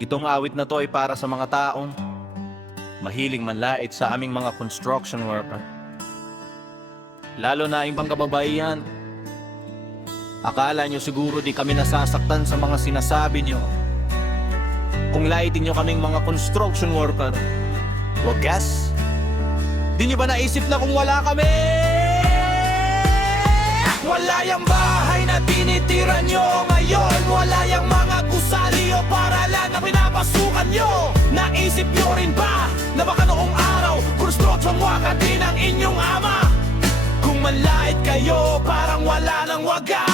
Itong awit na to ay para sa mga taong mahiling manlait sa aming mga construction worker. Lalo na ibang kababaihan. Akala nyo siguro di kami nasasaktan sa mga sinasabi nyo. Kung laitin nyo kaming mga construction worker, wagas, di nyo ba naisip na kung wala kami? Wala yung bahay na tinitira nyo ngayon. Wala yung mga gusali o paralan na pinapasukan nyo. Naisip nyo rin ba na baka noong araw construction waka din ang inyong ama? Kung manlait kayo, parang wala nang wagas.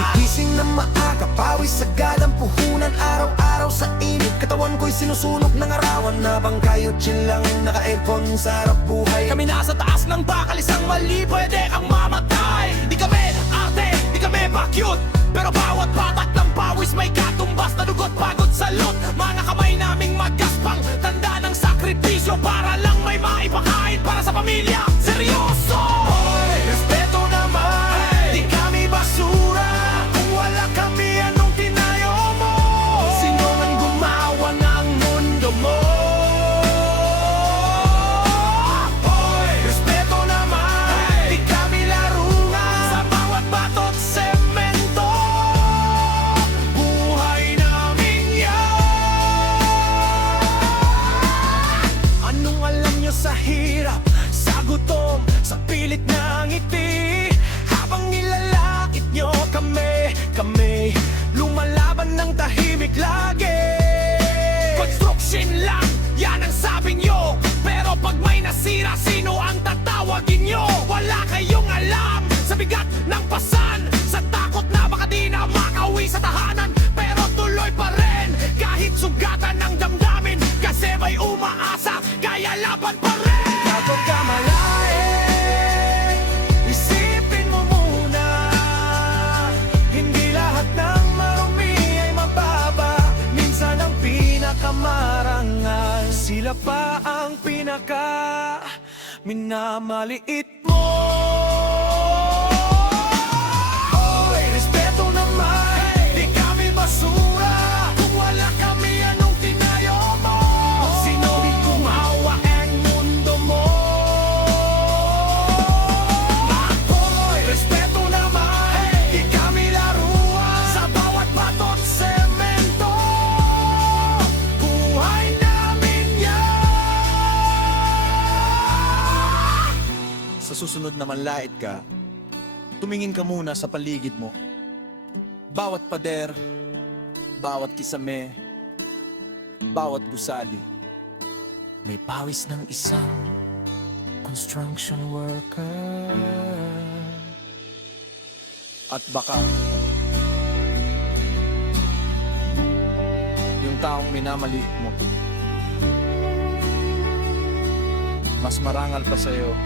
Gigising na maaga, pawis agad ang puhunan. Araw-araw sa init, katawan ko'y sinusunog ng arawan. Nabang kayo chill lang, naka-aircon sa harap buhay. Kami nasa taas ng bakal, isang mali, pwede kang mamatay. Di kami arte, di kami pa-cute, pero bawat patak ng pawis may katumbas na dugot, pagod, salot. Mga kamay naming magaspang, tanda ng sakripisyo para lang may maipakain para sa pamilya. Seryoso! Hoy, respeto naman, di kami basura. Kung wala kami, anong tinayo mo? Sino man gumawa ng mundo mo? Hoy, respeto naman, di kami larungan. Sa bawat bato't semento, buhay namin yan. Anong alam nyo sa hirap, sa gutom, sa pilit ng ngiti? Habang nilalakit nyo kami lumalaban ng tahimik lagi. Construction lang, yan ang sabi nyo. Pero pag may nasira, sino ang tatawagin nyo? Wala kayong alam sa bigat ng pasan, sa takot na baka di na makauwi sa tahanan. Pero tuloy pa rin, kahit sugatan ng damdamin, kasi may umaasa, kaya laban pa rin. Bago ka malain, isipin mo muna, hindi lahat ng marumi ay mababa. Minsan ang pinakamarangal, sila pa ang pinaka minamaliit mo. Oy, respeto naman, di kami basura. Kung wala kami, anong tinayo mo? Sino rin gumawa ang mundo mo? Hoy, respeto naman, di kami laruan. Sa bawat bato't semento, buhay namin yan. Sa susunod na manlait ka, tumingin ka muna sa paligid mo. Bawat pader, bawat kisame, bawat gusali, may pawis ng isang construction worker. At baka yung taong minamaliit mo, mas marangal pa sa'yo